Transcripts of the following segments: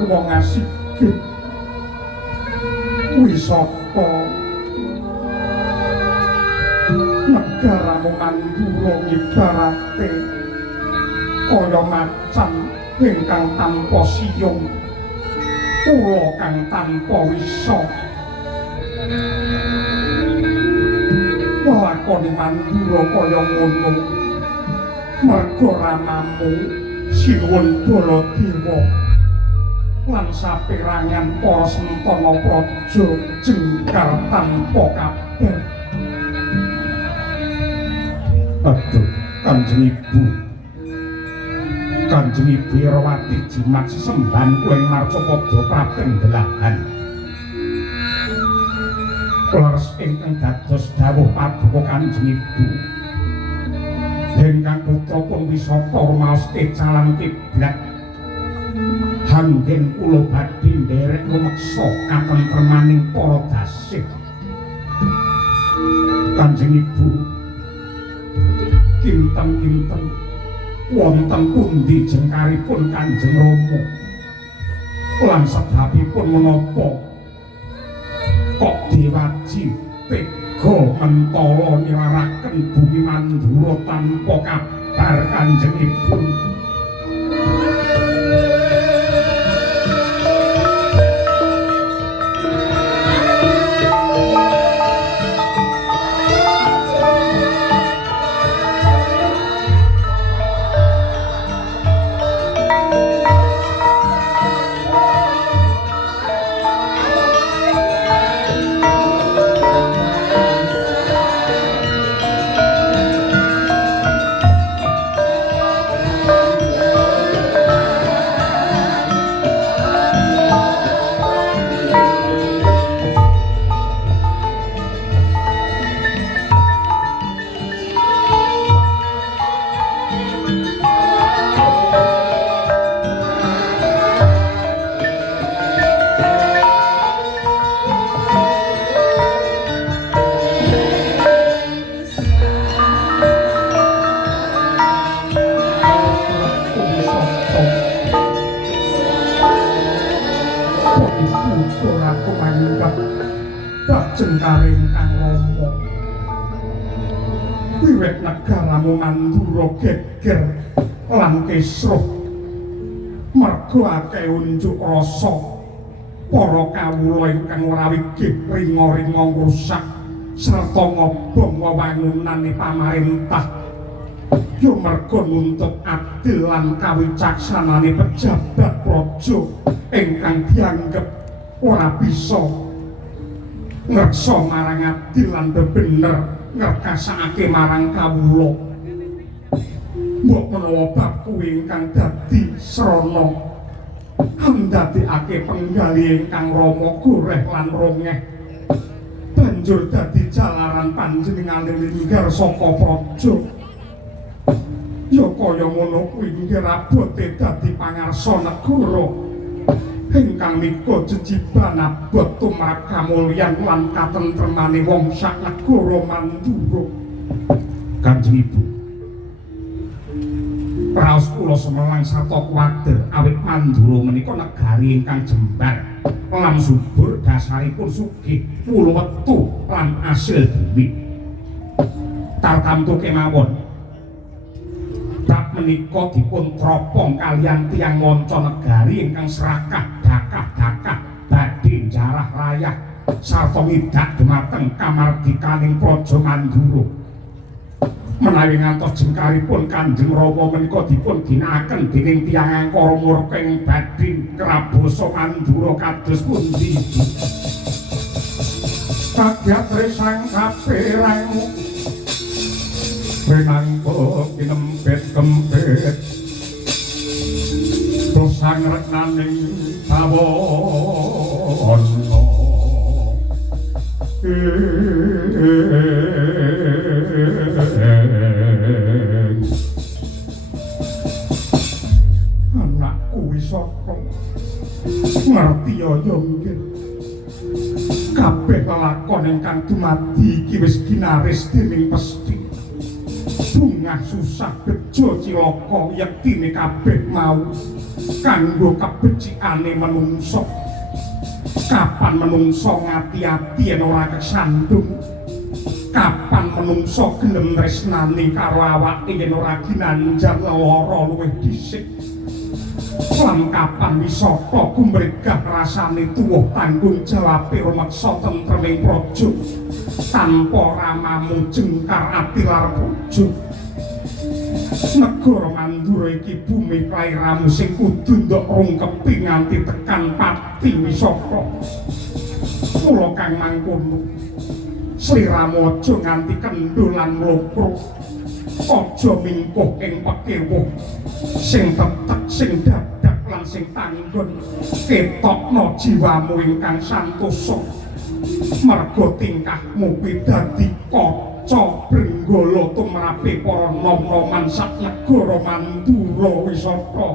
aku wong asik kuwi sapa negaramu Mandura ibarate kaya macan ingkang tanpa siyung ula kang tanpa wisa lakoni Mandura kaya ngono merga ramamu Sinuwun Baladewa lan saperangan para sentana praja jengkar tanpa kabar. Aduh, Kanjeng Ibu Irawati jimat sesembahan kuing Marcapada Prapendelahan. Leres ingkang dados dawuh paduka Kanjeng Ibu. Ingkang putra pun wisata rumaos kecalan kiblat. Hanggen kula badhe nderek lumeksa katentremaning para dasih. Kanjeng Ibu, kinten-kinten wonten pundi jengkaripun Kanjeng Rama? Lan sebabipun menapa kok Dewaji tega mentala nilaraken bumi Mandura tanpa kabar Kanjeng Ibu? Jengkaring Kang Rama wiwit negaramu Mandura geger lan kisruh merga akeh unjuk rasa para kawula ingkang ora wigih ringa-ringa ngrusak sarta ngobong wewangunane pamarentah yo merga nuntut adil lan kawicaksanane pejabat praja ingkang dianggep ora bisa ngreksa marang adil lan bebener ngrekasake marang kawula. Mbok menawa bab kuwi ingkang dadi srana ndadekake penggali ingkang Rama goreh lan rongeh banjur dadi jalaran panjenengane linggar saka praja. Ya kaya ngono kuwi nggih abote dadi pangarsa negara ingkang nika jejiban abot tumrap kamulyan lan katentremane wong sak negara Mandura. Kanjeng Ibu, raos kula semelang sarta kuwatir awit Mandura menika negari ingkang jembar lan subur dasaripun sugih puluwetu lan asil bumi. Tartamtu kemawon bab menika dipun tropong kalian tiyang manca negari ingkang serakah dakah-dakah badhe jarah rayah sarta widak dhumateng kamardikaning praja Mandura. Menawi ngantos jengkaripun Kanjeng Rama menika dipun ginakaken dening tiyang angkara murka ing badhe krabosa Mandura kados pundi. Kagyat resang kaperang Renangko kinempet-kempet Dosang reknaning sawono Anakku wisaka ngerti ya nggih kabeh lakon ingkang dumadi iki wis ginaris dening pesthi bungah susah bejo cilaka yektine kabeh mau kanggo kabecikane manungsa. Kapan manungsa ngati-ati yen ora kesandung? Kapan manungsa gelem tresnani karo awake yen ora ginanjar lara luwih dhisik? Lan kapan wisata gumregah rasane tuwuh tanggung jawabe rumeksa tentreming praja tanpa ramamu jengkar ati lar bojo? Negara Mandura iki bumi klairamu sing kudu ndok rungkepi nganti tekan pati wisata. Mula kang mangkono sliramu aja nganti kendul lan mlopro, aja mingkuh ing pekewuh sing tetek sing dadak lan sing tanggon. Ketokno jiwamu ingkang santosa, merga tingkahmu kuwi dadi kaca brenggala tumrape para nom-noman sak negara Mandura wisata.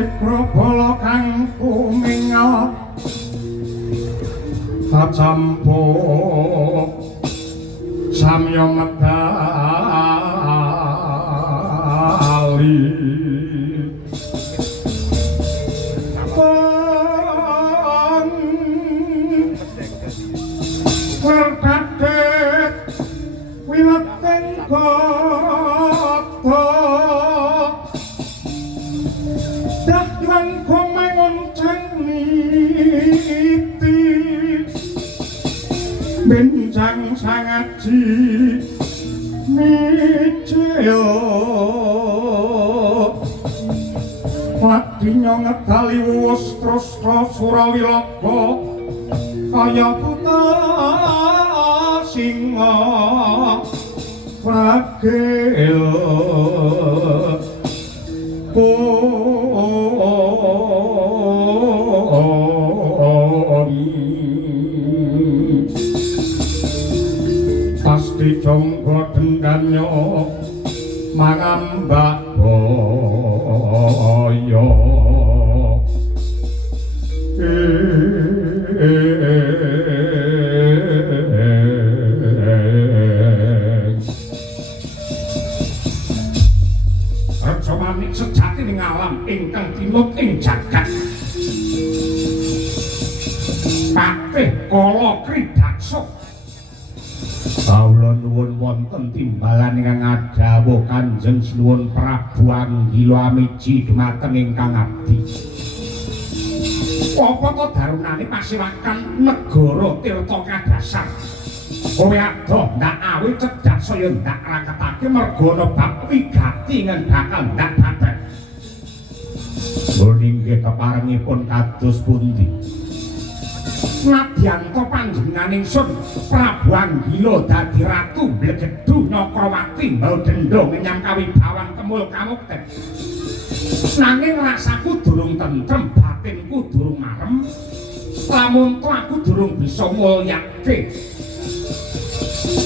sikra bala kang kuminga sacampur samya medali werkadet wilaten kota dahlan komengon ceniti benjang sangaji niceo ladinya ngedali wustra surawilaga kaya buta singa wagil pasti jonggo dendamnya mangambak boyo Raja Manik sejati ning alam ingkang tinut ing jagat Patih Kala Kridaksa kawula nuwun wonten timbalan ingkang adhawuh Kanjeng Sinuwun Prabu Anggila Amiji dhumateng ingkang abdi apa to darunane pasiwakan negara Tirta Kadasar kowe adoh ndak awi cedhak saya ndak raketake merga ana bab wigati ngen bakal ndak babar nggih keparengipun kados pundi nadyan to panjenengan ingsun Prabu Anggila dadi ratu Blegedhu Nyakrawati mbau dendha menyang kawibawan kemul kamukten nanging rasaku durung tentrem batinku durung marem lamun to aku durung bisa mulyake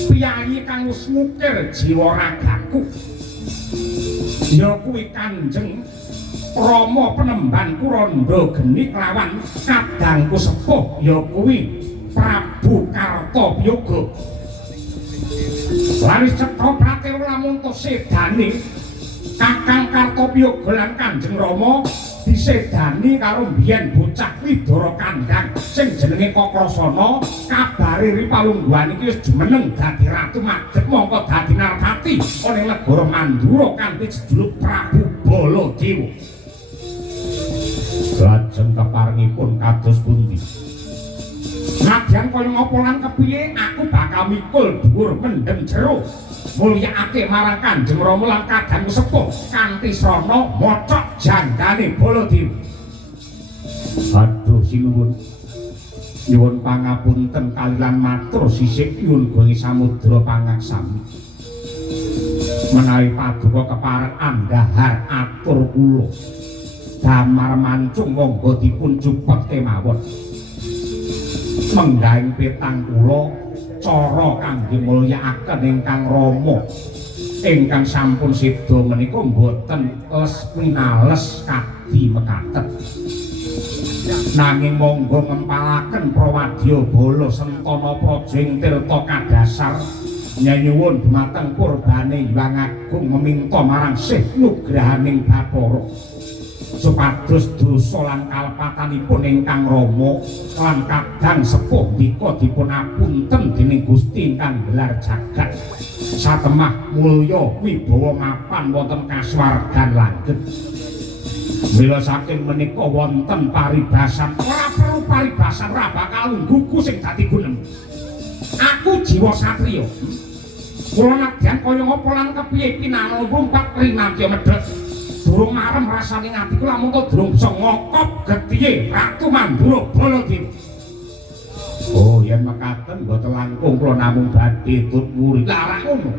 piyayi kang wis ngukir jiwa ragaku ya kuwi Kanjeng Rama Penemban Kuranda Geni kelawan kadangku sepuh ya kuwi Prabu Kartabiyaga laris cetha pratewa lamun to sedane Kakang Kartabiyaga lan Kanjeng Rama disedani karo biyen bocah Widara Kandhang sing jenenge Kakrasana kabare Ripalungguhan iki wis jumeneng dadi ratu madhep mongko dadi Narpati ana ing negara Mandura kanthi jejuluk Prabu Baladewa lajeng keparengipun kados pundi nadyan kaya ngapa lan kepiye aku bakal mikul dhuwur mendem jero mulyakake marang Kanjeng Rama lan kadang sepuh kanthi srana mocok janggane Baladewa aduh sinuwun nyuwun pangapunten kalilan matur sisik nyuwun gunge samudra pangaksami menawi paduka kepareng andhahar atur kula damar mancung monggo dipun cupet kemawon menggaing petang kula cara kangge mulyakaken ingkang Rama ingkang sampun seda menika mboten les pinales kadi mekaten nanging monggo ngempalaken prawadya bala sentana praja ing Tirta Kadasar nyuwun dhumateng purbane Hyang Agung meminta marang Sih nugrahaning Bathara supados dosa lan kalepatanipun ingkang Rama lan kadang sepuh dika dipun apunten dening Gusti ingkang gelar jagat satemah mulya wibawa mapan wonten kasuwargan langgeng mila saking menika wonten paribasan ora perlu paribasan ora bakal nggugu sing dadi gunem aku jiwa satriya kula nadyan kaya ngapa lan kepiye pinangun rumpat rinatya medhot durung marem rasane atiku lamun to durung bisa ngokop getihe Ratu Mandura Baladewa oh yen mekaten mboten langkung kula namung badhe tutwuri larak ngono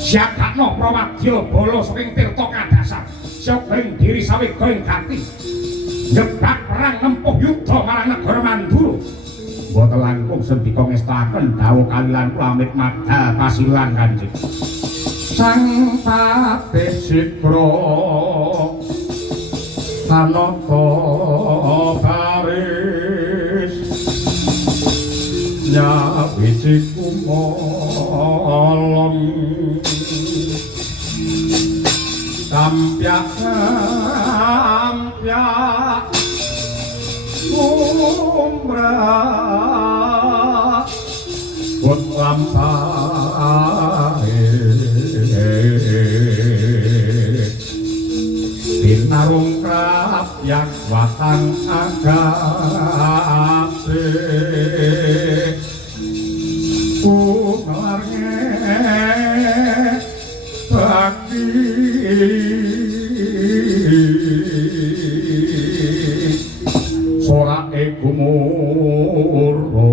siapakno prawadya bala saking Tirta Kadasar sing diri sawega ing gati nyebat perang nempuh yudha marang negara Mandura mboten langkung sendika ngestaken dawuh kalilan pamit madhal pasilan Kanjeng Sang Patih Sikra Sanata baris nyawiji kumolong sampyak umrah kut lampahe binarung krap yak watang agate kumarnge bakti sorake gumurro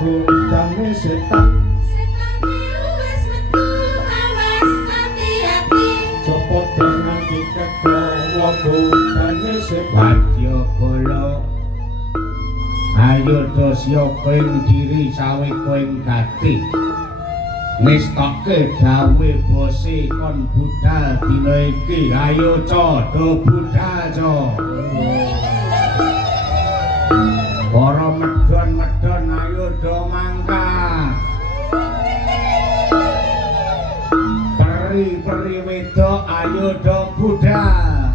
godane setan wis metu awas hati-hati cepet dengan dikegawa godane setan Wadya bala ayo dosya koeng diri sawe koeng gati nistokke dawe bose kon budal dina iki ayo do budal co para medon ayo do mangkat peri wedok ayo do budal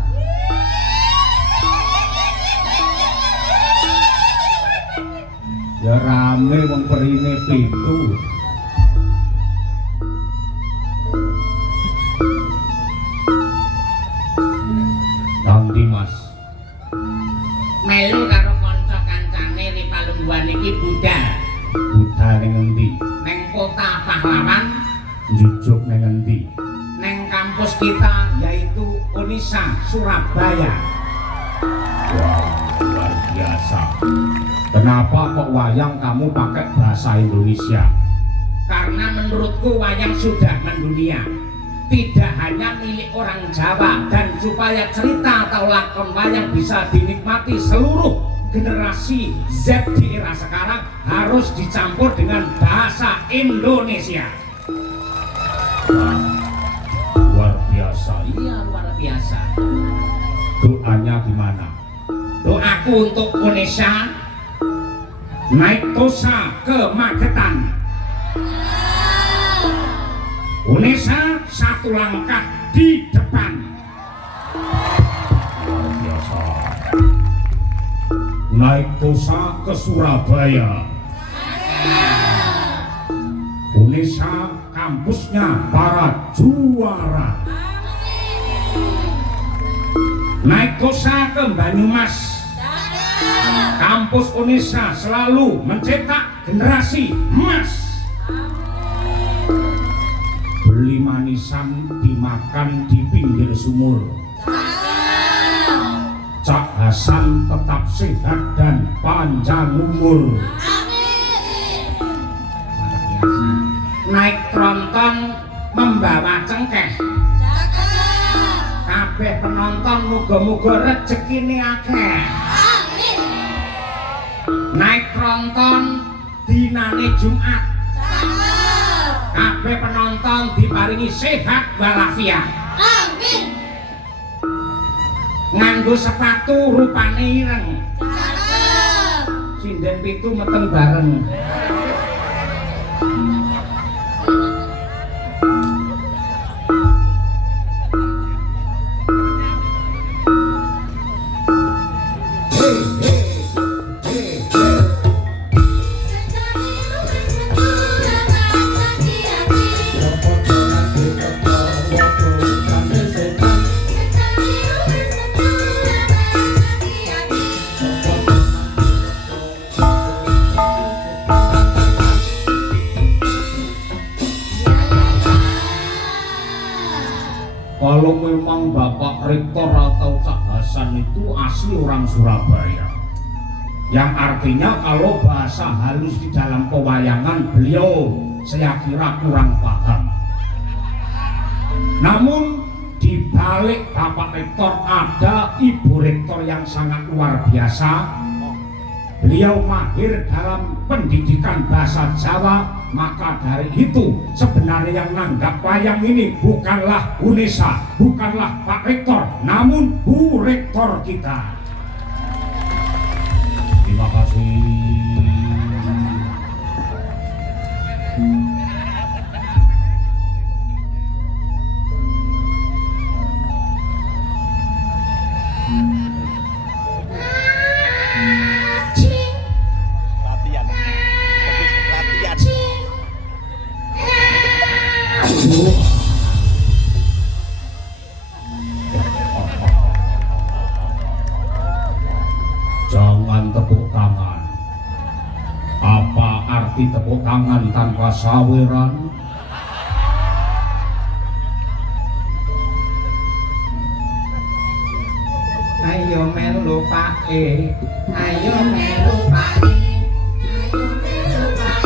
ya rame wong perine 7 Kang Dimas melu karo kanca kancane Ripalungguhan iki budal ning endi neng kota pahlawan njujuk ning endi neng kampus kita yaitu Unisa Surabaya. wow luar biasa kenapa kok wayang kamu pakai bahasa Indonesia Karena menurutku wayang sudah mendunia, tidak hanya milik orang Jawa, dan supaya cerita atau lakon wayang bisa dinikmati seluruh generasi Z di era sekarang harus dicampur dengan bahasa Indonesia. luar biasa Iya, luar biasa. doanya gimana Doaku untuk Indonesia naik tosa ke Magetan. Indonesia satu langkah di depan. luar biasa naik tosa ke Surabaya Indonesia kampusnya para juara Naik tosa ke Banyumas. Kampus Indonesia selalu mencetak generasi emas. beli manisan dimakan di pinggir sumur Cak Hasan tetap sehat dan panjang umur Naik tronton membawa cengkeh. Kabeh penonton muga-muga rezekine akeh. Naik tronton dinane Jumat. Kabeh penonton diparingi sehat walafiat. Nganggo sepatu rupane ireng. Sinden pitu meteng bareng. Kalau memang Bapak Rektor atau Cak Hasan itu asli orang Surabaya, yang artinya kalau bahasa halus di dalam pewayangan beliau saya kira kurang paham. Namun di balik Bapak Rektor ada Ibu Rektor yang sangat luar biasa. Beliau mahir dalam pendidikan bahasa Jawa, maka dari itu sebenarnya yang nanggap wayang ini bukanlah Unesa, bukanlah Pak Rektor, namun Bu Rektor kita. Terima kasih. Latihan. Bagus latihan. Jangan tepuk tangan. Apa arti tepuk tangan tanpa saweran? Ayo melu Pak E, ayo melu Pak E, ayo melu Pak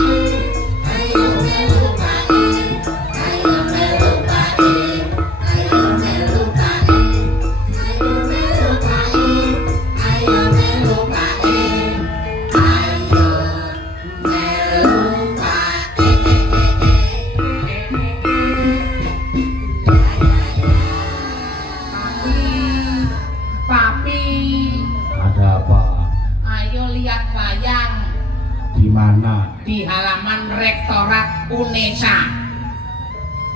mana? Di halaman Rektorat UNESA.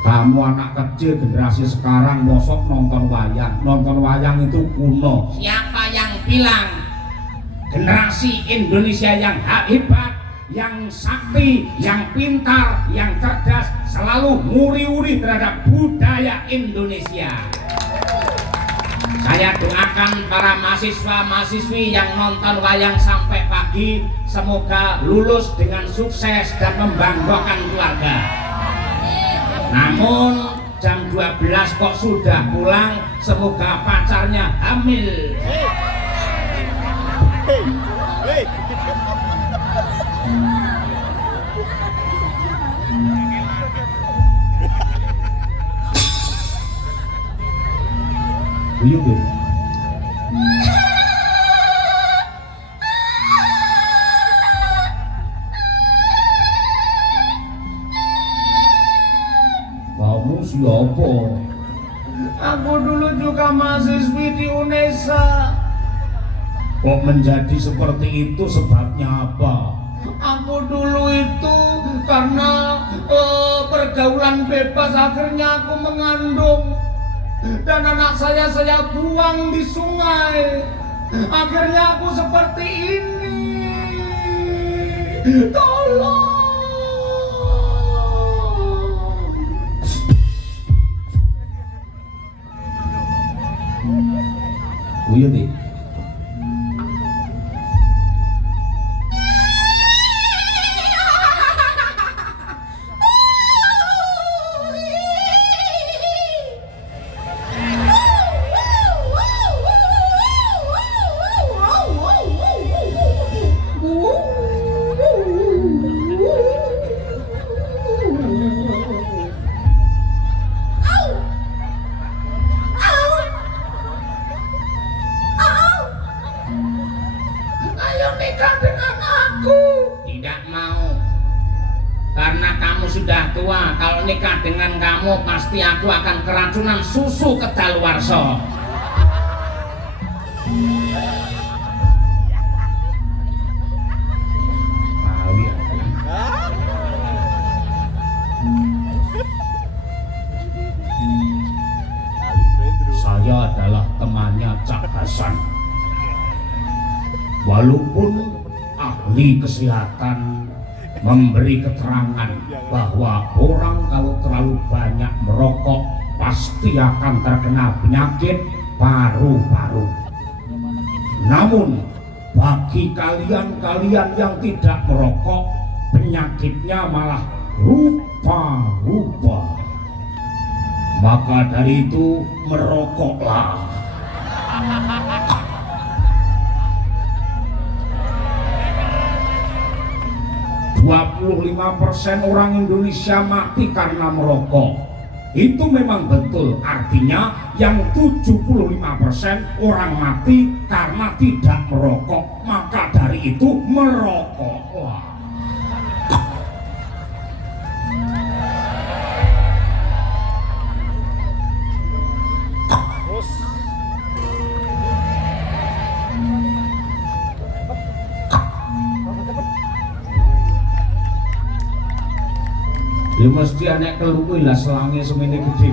Kamu anak kecil generasi sekarang mosok nonton wayang. Nonton wayang itu kuno. Siapa yang bilang generasi Indonesia yang hebat, yang sakti, yang pintar, yang cerdas selalu nguri-uri terhadap budaya Indonesia? Saya doakan para mahasiswa-mahasiswi yang nonton wayang sampai pagi semoga lulus dengan sukses dan membanggakan keluarga. Namun jam 12 kok sudah pulang, semoga pacarnya hamil. Hey. Iya deh. Kamu siapa? Aku dulu juga mahasiswi di UNESA. Kok menjadi seperti itu sebabnya apa? Aku dulu itu karena pergaulan bebas akhirnya aku mengandung. Dan anak saya buang di sungai. Akhirnya aku seperti ini. Tolong. Uyuti. Ayo nikah dengan aku. Tidak mau, karena kamu sudah tua. Kalau nikah dengan kamu pasti aku akan keracunan susu kedaluarsa. Kali. Saya adalah temannya Cak Hasan. Walaupun ahli kesehatan memberi keterangan bahwa orang kalau terlalu banyak merokok pasti akan terkena penyakit paru-paru. Namun bagi kalian-kalian yang tidak merokok, penyakitnya malah rupa-rupa. Maka dari itu merokoklah. 25% orang Indonesia mati karena merokok. Itu memang betul, artinya yang 75% orang mati karena tidak merokok. Maka dari itu merokoklah. Ya mesti anek keluwi lah selangnya semene gede.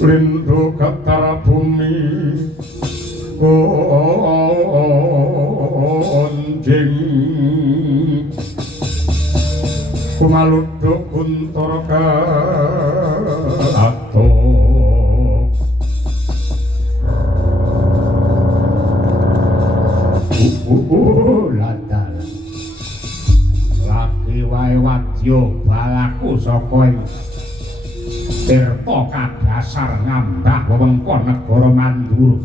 Lindro ketara bumi onjing kumaluduk kuntor kato ladal laki wae wadya balaku saka ing tirta kadasar ngambah wewengkon negara Mandura.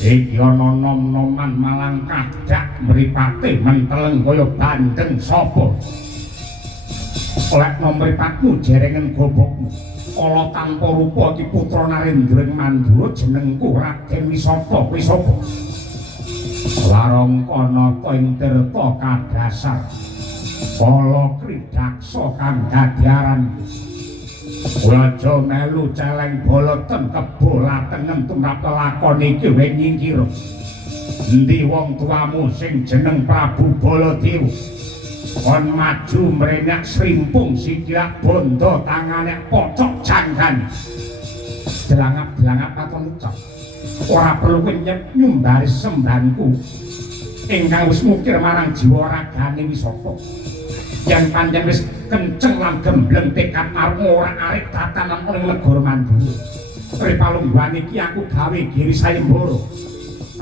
Iki ana nom-noman malang kadak mripate menteleng kaya bandeng sapa. Lek nom mripatmu jerengen gobokmu. Kala tanpa rupa iki putra Narendra Mandura jenengku Raden Wisata. Kuwi sapa? Larong kana ing tirta kadasar. Kala kridaksa kang dadi aran Raja melu celeng boloten kebolaten tumrap lakon iki wis nyingkir. Endi wong tuamu sing jeneng Prabu Baladewa? Kon maju mrenak srimpung sikilak bondo tangane pocok janggan. Delangap-delangap katon ucap. Ora perlu nyumbari sembanku. Ingkang wis mukir marang jiwa ragane Wisata. Yang panjang wis kenceng lan gembleng tekad arep ora arek tatanan ning negara Mandura. Ripalungguhan iki aku gawe giri sayembara.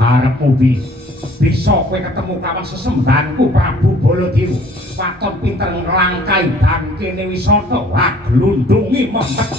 Arepmu bisa kowe ketemu kawan sesembanku Prabu Baladewa. Waton pinter nglangkai bangkene Wisata. Wah glundungi mempet.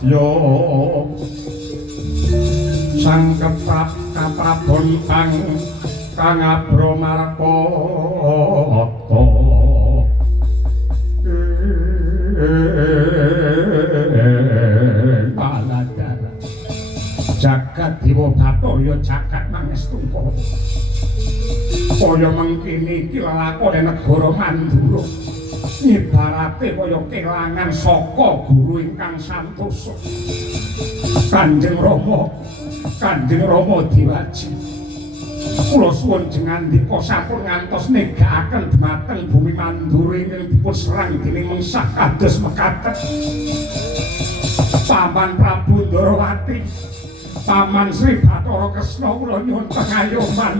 wadya sang keprap kaprabon kang abromarkata Baladara jagat dewa Batara jagat mangestungka kaya mengkini iki lelakone negara Mandura ibarate kaya kelangan saka guru ingkang santosa Kanjeng Rama Diwaji kula suwun jengandika sampun ngantos negakaken dhumateng bumi Mandura ingkang dipun serang dening mengsah kados mekaten Paman Prabu Ndarawati Paman Sri Bathara Kresna kula nyuwun pangayoman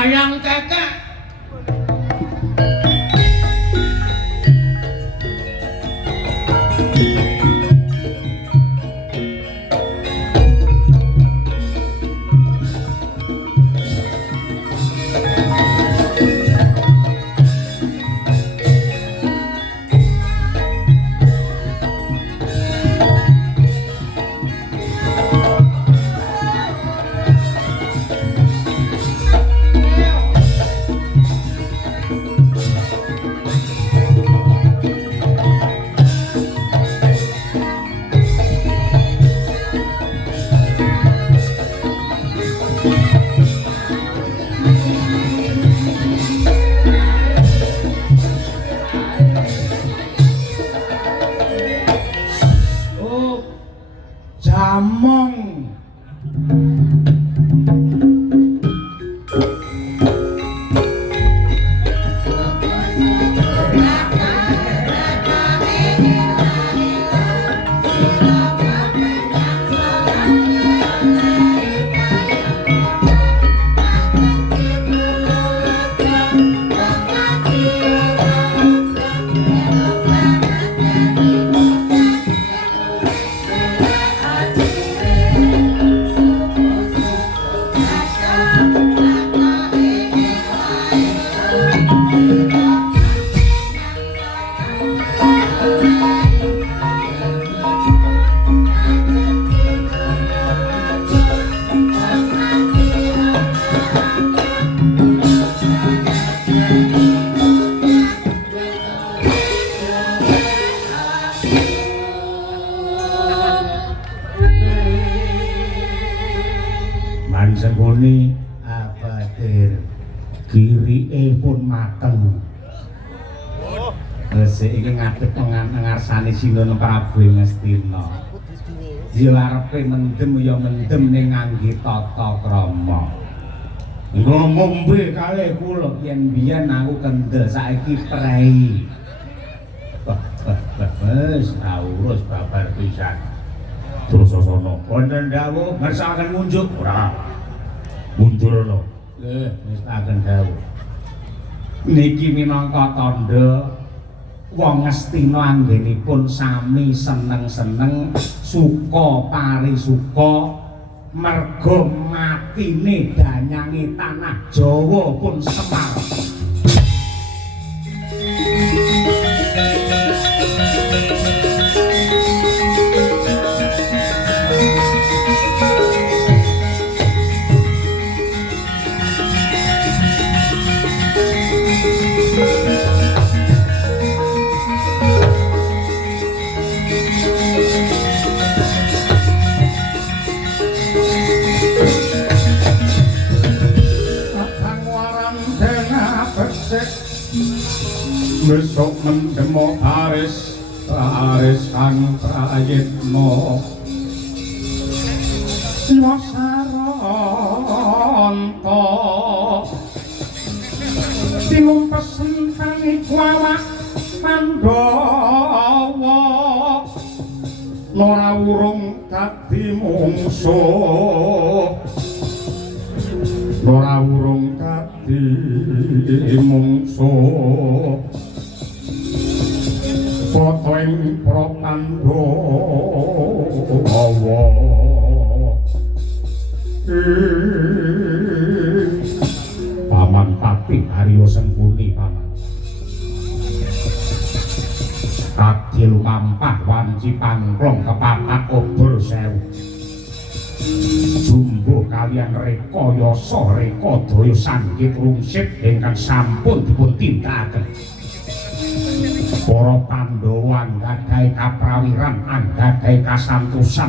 Wayang kekek. Jamong. Sengkuni apa dir kiri pun mateng. Iki ngadep ngarsane Sinten Prabu Ngastina. Jilarepe mendem ya mendem ning ngangge tata krama. Nggo ngombe kalih kula yen biyen aku kendel saiki prei. Wes urus babar pisan. Terus sono. Wonten dawuh ngersakaken munjuk ora. Mundur lho. Wis tak dawuh. Niki minangka tandha wong Ngastina anggenipun sami seneng-seneng suka parisuka merga matine danyange tanah Jawa pun Semar. Besok mendemo Aris kang prayitna Siwasaranta tinumpesen kang awak Pandhawa ora urung dadi mungsuh ora urung dadi mungsuh foto ing Pra Pandhawa Paman Patih Arya Sengkuni paman Kadil mampah wanci pangklong kepapat obor sewu jumbuh kalian rekayasa rekadaya sanggit rungsit ingkang sampun dipun tindakaken para Pandhawa anggadhahi kaprawiran anggadhahi kasantosan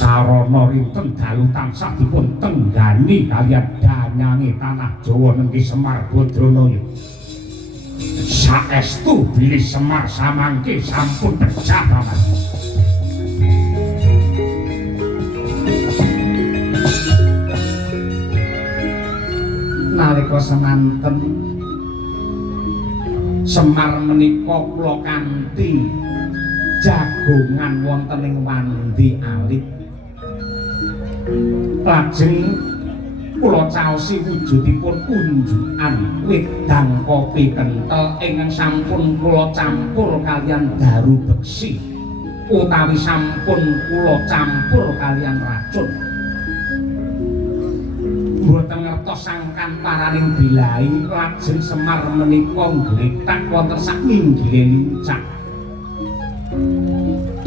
sarana rinten dalu tansah dipun tenggani kalian danyange tanah Jawa nenggi Semar Badranaya saestu bilih Semar samangke sampun pecah paman nalika semanten Semar menika kula kanthi jagongan wonten ing wandi alit lajeng kula caosi wujudipun unjukan wedang kopi kentel ingkang sampun kula campur kalian daru beksi utawi sampun kula campur kalian racun. Mboten ngertos sangkan paraning bilai lajeng Semar menika nggletak wonten sak minggiling cak.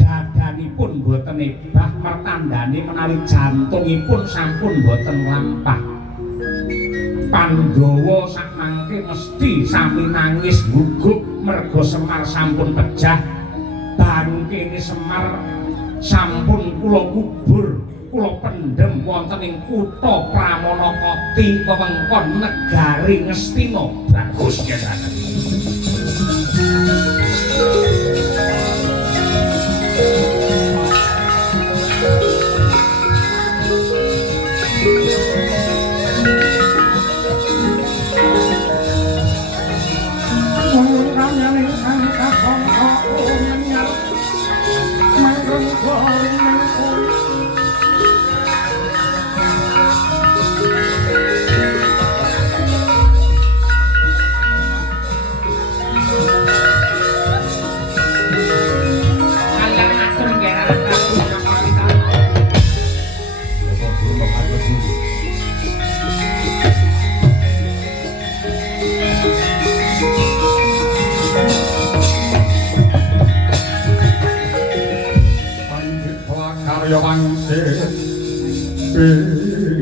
Dadanipun boten ebah mertandane menawi jantungipun sampun boten lampah. Pandhawa sakmangke mesti sami nangis guguk merga Semar sampun pejah. Bangkene Semar sampun kula kubur, kula pendhem wonten ing kutha Pramanakati wewengkon negari Ngastina. Bagus ya sanget.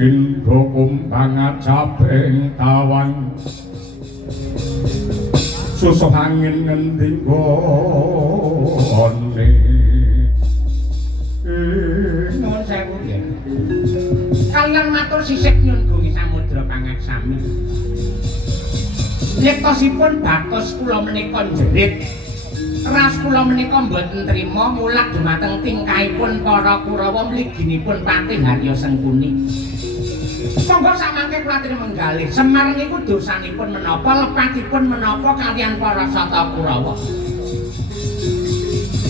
Indra kumbangat caping tawang susah angin ngending gone nuwun sewu nggih kaliyan matur sisih nyun gungi samudra pangaksami yektosipun batos kula menika njerit ras kula menika mboten trima mulak dumateng tingkahipun para Kurawa mliginipun Patih Harya Sengkuni. Monggo samangke kula aturi menggalih Semar niku dosanipun menapa lepatipun menapa kaliyan para sata Kurawa.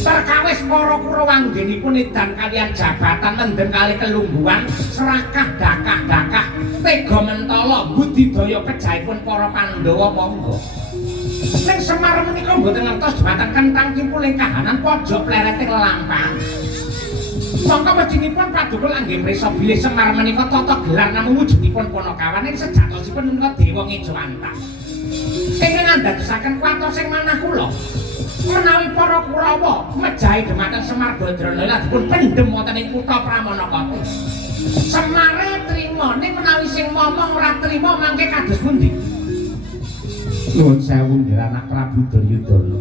Perkawis para Kurawa anggenipun edan kaliyan jabatan nendhen kalih kelungguhan serakah dakah-dakah tega mentala budidaya kejahipun para Pandhawa monggo. Ning Semar menika mboten ngertos dhumateng kentang kimpuling kahanan pojok plereting lelampahan. Mongko wedinipun Padukul anggih prisa bilih Semar menika tata gelar namung wujudipun Panakawan ing sejatosipun menika Dewa Ngejawanta. Ingkang andadosaken kuwatos sing manah kula. Menawi para Kurawa mejahi dhumateng Semar Badrana dipun pendhem wonten ing kutha Pramanakati. Semare trima ning menawi sing momong ora trima mangke kados pundi? Nuwun sewu nggih anak Prabu Duryudana.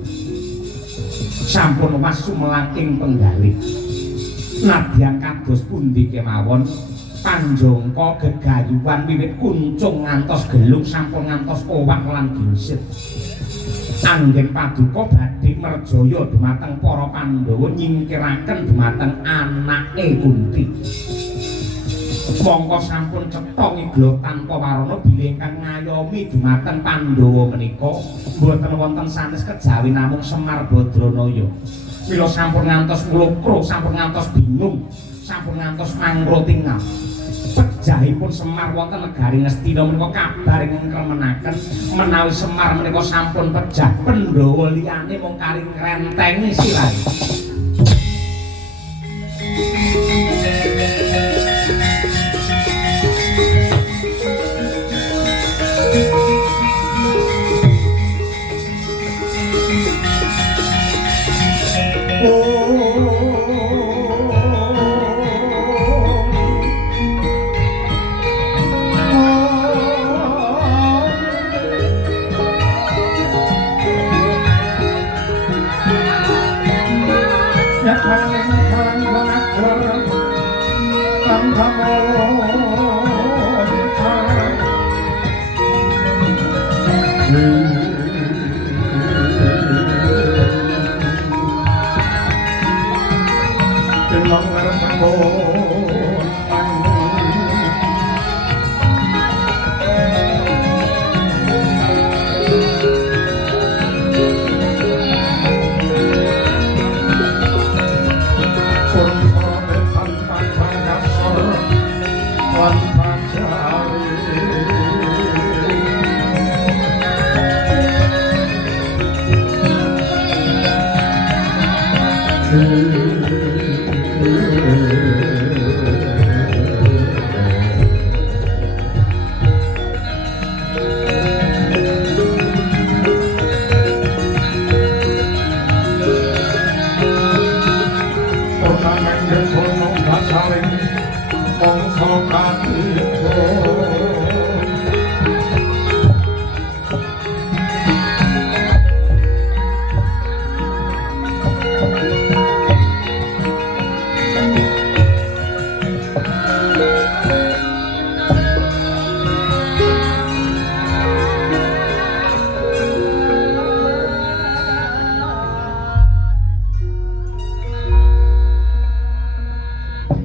Sampun was sumelang ing penggalih. Nadyan kados pundi kemawon panjangka gegayuhan wiwit kuncung ngantos gelung sampun ngantos owah lan gingsit. Anggen Paduka badhe merjaya dhumateng para Pandhawa nyingkiraken dhumateng anake Kunti. Mongko sampun cetha ngiglo tanpa warana bilih ingkang ngayomi dhumateng Pandhawa menika mboten wonten sanes kejawi namung Semar Badranaya. Mila sampun ngantos mlokro, sampun ngantos bingung, sampun ngantos mangro tinggal. Pejahipun Semar wonten negari Ngastina menika kabar ingkang kremenaken menawi Semar menika sampun pejah Pandhawa liyane mung karing ngrentengi sirahe. Tanpa kasar, tanpa jari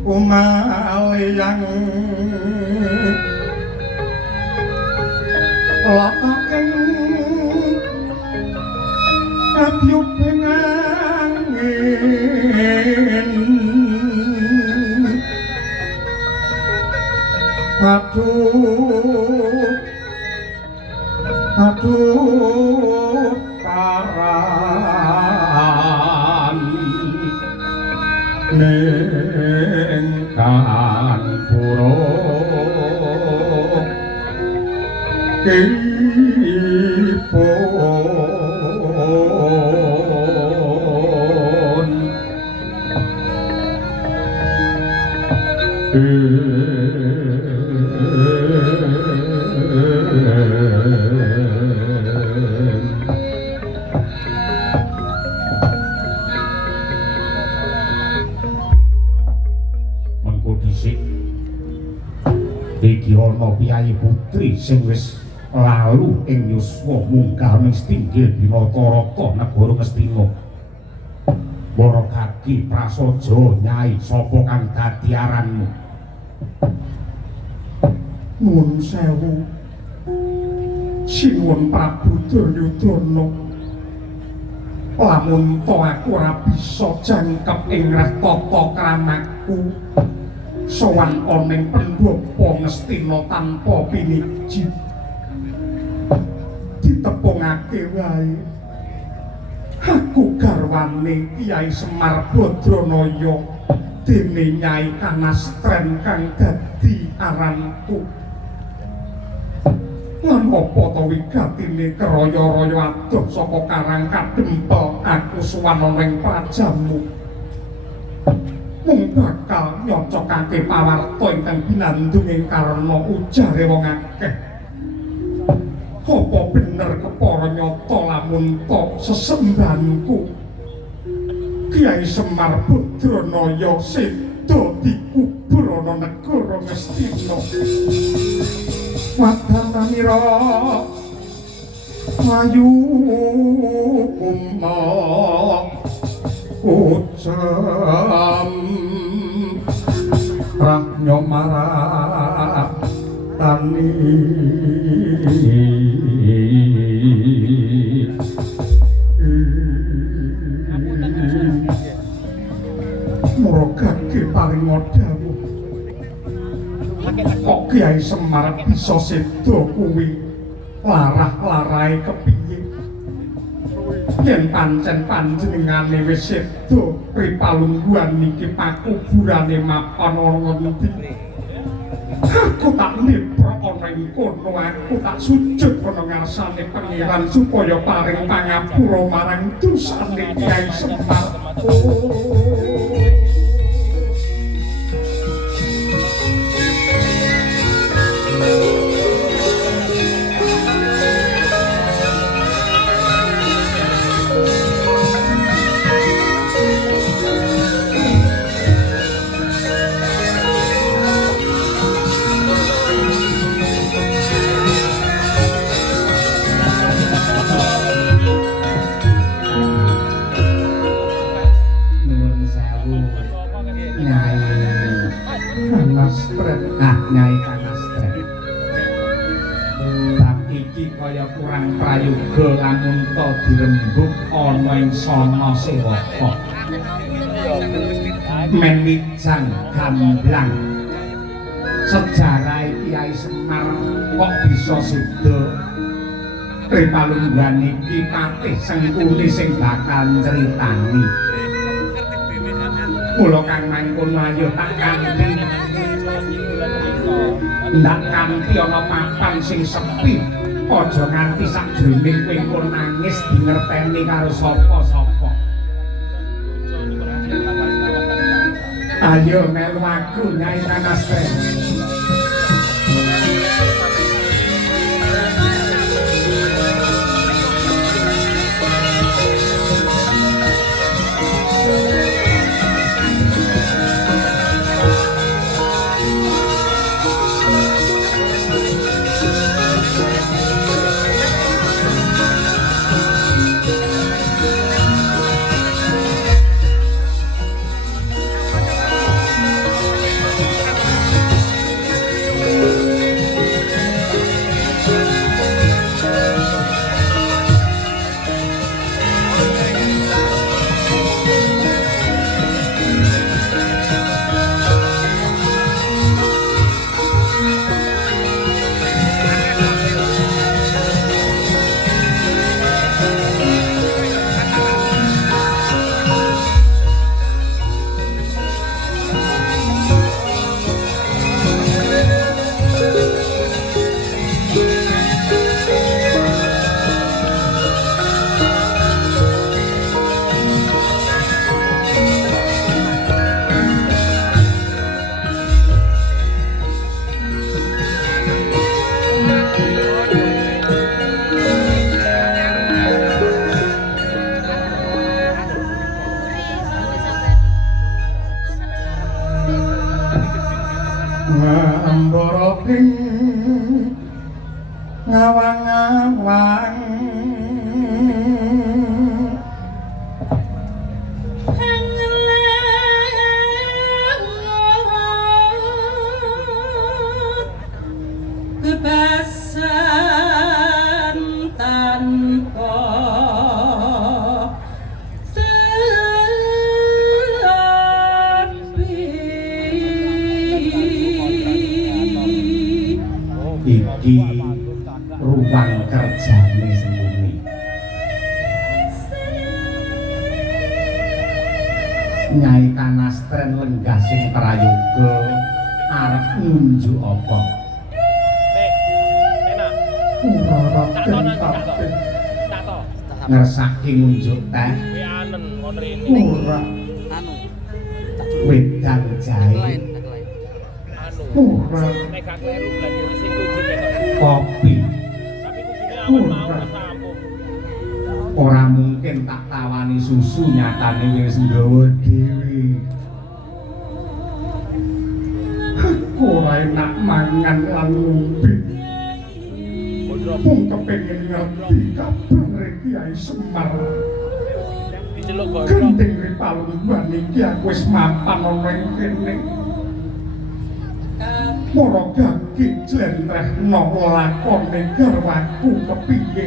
Umaliyang lataken abyubing angin aduh paran ning kan pura kipun iki ana piyayi putri sing wis lalu ing yuswa mungkal ning setinggil Binataraka negara Ngastina. Para kaki prasaja nyai sapa kang dadi aranmu? Nuwun sewu. Sinuwun Prabu Duryudana. Lamun to aku ora bisa jangkep ing tata kramaku. Sowan oneng pendopo Ngastina tanpa piniji ditepungake wae aku garwane Kyai Semar Badranaya dene Nyai Kanastren kang dadi aranku lan apa to wigatine keraya-raya adoh saka Karang Kadempel aku sowan oneng prajamu mung bakal nyocokake pawarta ingkang binandung ing karna ujare wong akeh. Apa bener kepara nyata lamun to sesembanku Kyai Semar Badranaya seda dikubur ana negara Ngastina. Wadhananira ayu umma ucam raknya marah tani murokake paring dawu kok Kyai Semar bisa seda kuwi larah-larahe kepiye yen pancen panjenengane wis seda pripalungguhan niki pakuburane mapan ana ngendi aku tak nipra ana ing kono aku tak sujud ana ngarsane pangeran supaya paring pangapura marang dosane Kyai Semar. Nyai Kanastren bab iki kaya kurang prayoga lamun to dirembug ana ing sana sewaka menwijang gamblang sejarah Kyai Semar kok bisa seda pripalungguhan iki patih Sengkuni sing bakal critani mula kang mangkono ayo tak kanthi ndak kanthi ana papan sing sepi aja nganti sakjroning kowe engko nangis dingerteni karo sapa-sapa. Ayo melu aku Nyai Kanastren. ngambara ing ngawang-awang kebasan tanpa iki ruang kerjane sembunyi Nyai Kanastren lenggah sing prayoga arep ngunjuk apa ngersake ngunjuk teh ora anu wedang jahe ora kopi ora mungkin tak tawani susu nyatane wis nggawa dhewe aku ora enak mangan lan ngombe pun kepengin ngerti kabar Kyai Semar gendeng ripalungguan iki aku wis mapan ana ing kene para gage jlentrehna lakone garwaku kepiye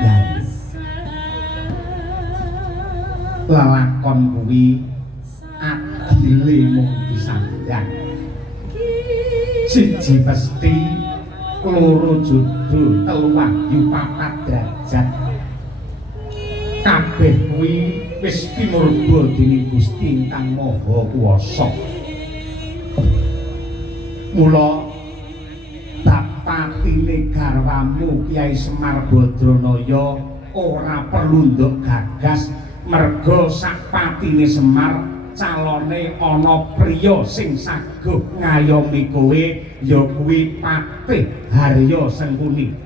Yai lalakon kuwi adile mung disandang siji pesti loro judul telu wahyu papat derajat kabeh kuwi wis pinurba dening Gusti ingkang Maha Kuwasa mula bapatine garwamu Kyai Semar Badranaya ora perlu nduk gagas merga sakpatine Semar calone ana priya sing saguh ngayomi kowe ya kuwi Patih Harya Sengkuni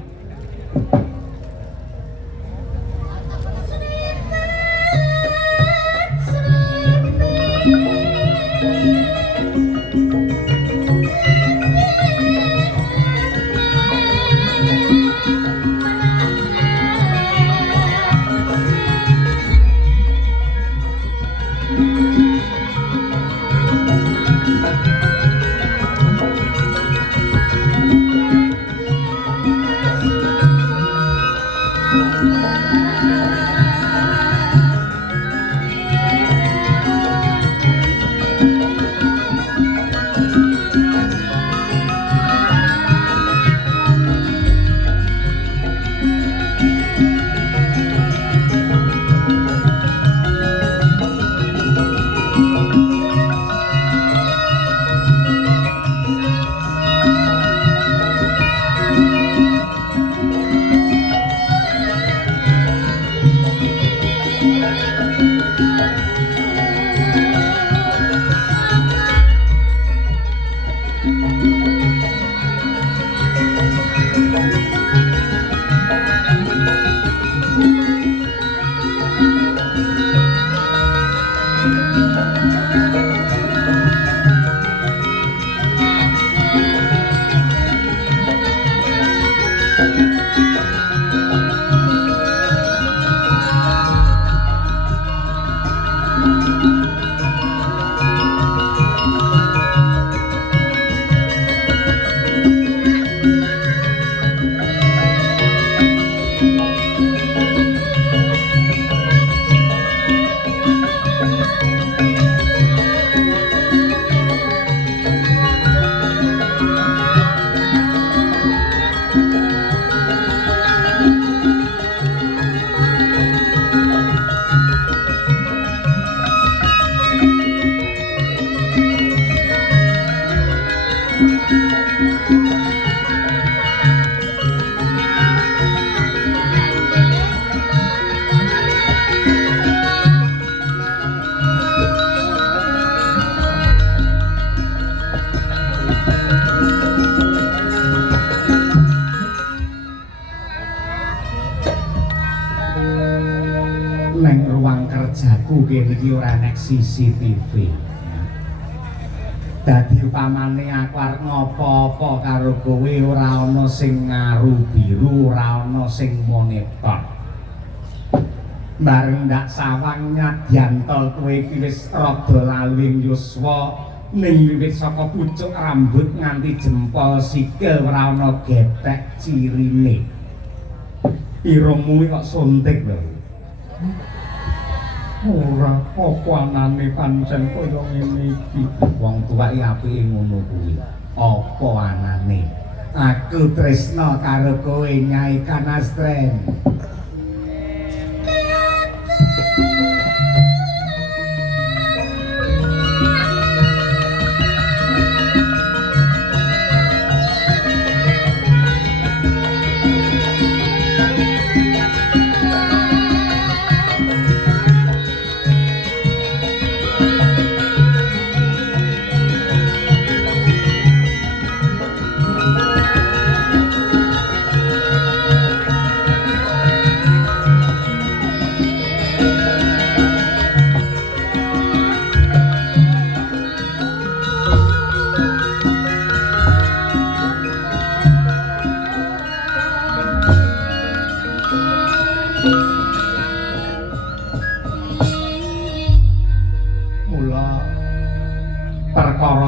neng ruang kerjaku kene iki ora nek CCTV Dadi upamane aku arep ngopo-opo karo kowe ora ana sing ngaru biru, ora ana sing monitor. Bareng ndak sawang nyadyan-tol kowe iki wis rada laling yuswa ning wiwit saka pucuk rambut nganti jempol sikil ora ana getek cirine. Irungmu kok suntik lho. Ora apa anane pancen kaya ngene iki. Wong tuwake apike ngono kuwi. Apa anane? Aku tresna karo kowe Nyai Kanastren.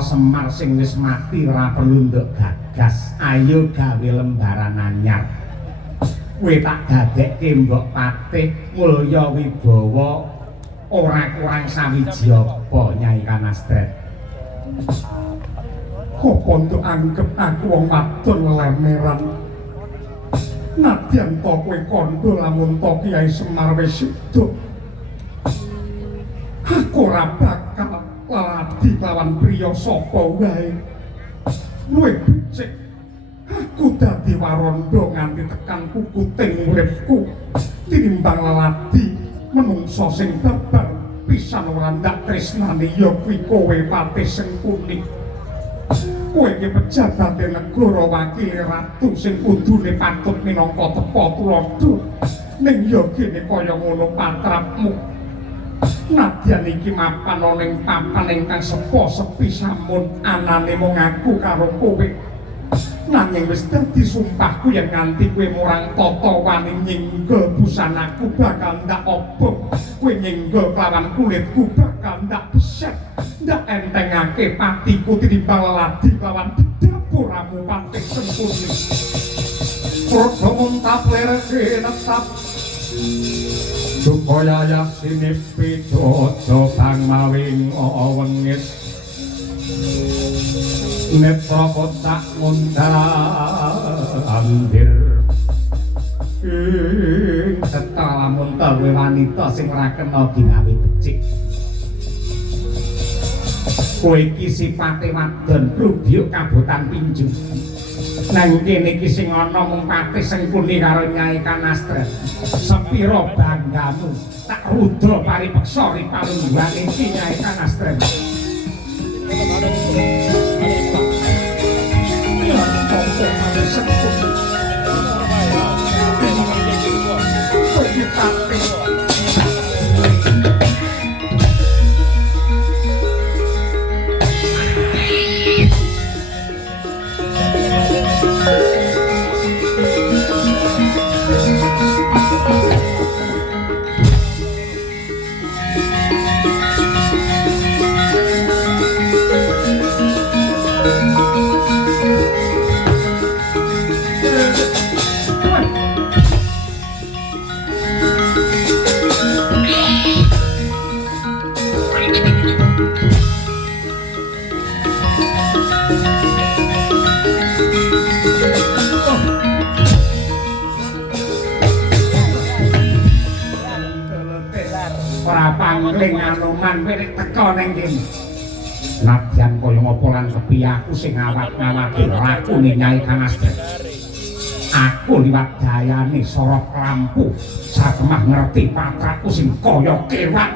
Semar sing wis mati ora perlu nduk gagas, ayo gawe lembaran anyar. Kowe tak dadekke mbok patih mulya wibawa ora kurang sawiji apa Nyai Kanastren. Apa untuk anggap aku wong wadon lemeran? Nadyan to kowe kandha lamun to Kyai Semar wis sedo. Aku ora bakal ladi lawan priya sapa wae. Luwih becik aku dadi warondo nganti tekan kukuting uripku tinimbang leladi menungso sing babar pisan ora ndak tresnani ya kuwi kowe Patih Sengkuni. Kowe iki pejabate negara wakil ratu sing kudune patut minangka tepa tuladha ning ya kene kaya ngono patrapmu. Nadyan iki mapan ning papan ingkang sepo sepi samun anane mung aku karo kowe. Nanging wis dadi sumpahku yen nganti kowe murang tata wani nyingga busanaku bakal ndak obong. Kowe nyingga kelawan kulitku bakal ndak beset. Ndak entengake patiku tinimbang leladi kelawan dapuramu Patih Sengkuni. Praja muntap lereke netap supaya yaksini pidodo kang mawing wengis netra kotak mundandir ing setala munta wanita sing ora kena ginawe becik. Kowe iki sipate wadon Rubyuk Kabutan Pinju. Nang kene iki sing ana mung Patih Sengkuni karo Nyai Kanastren. Sepira banggamu tak rudha paripeksa ripalungguhane iki Nyai Kanastren. Pangling Anoman wiwit teka ning kene. Nadyan kaya ngapa lan sepi aku sing ngawat-ngawati lakune Nyai Kanastren. Aku liwat dayane sorot lampu satemah ngerti patraku sing kaya kewan.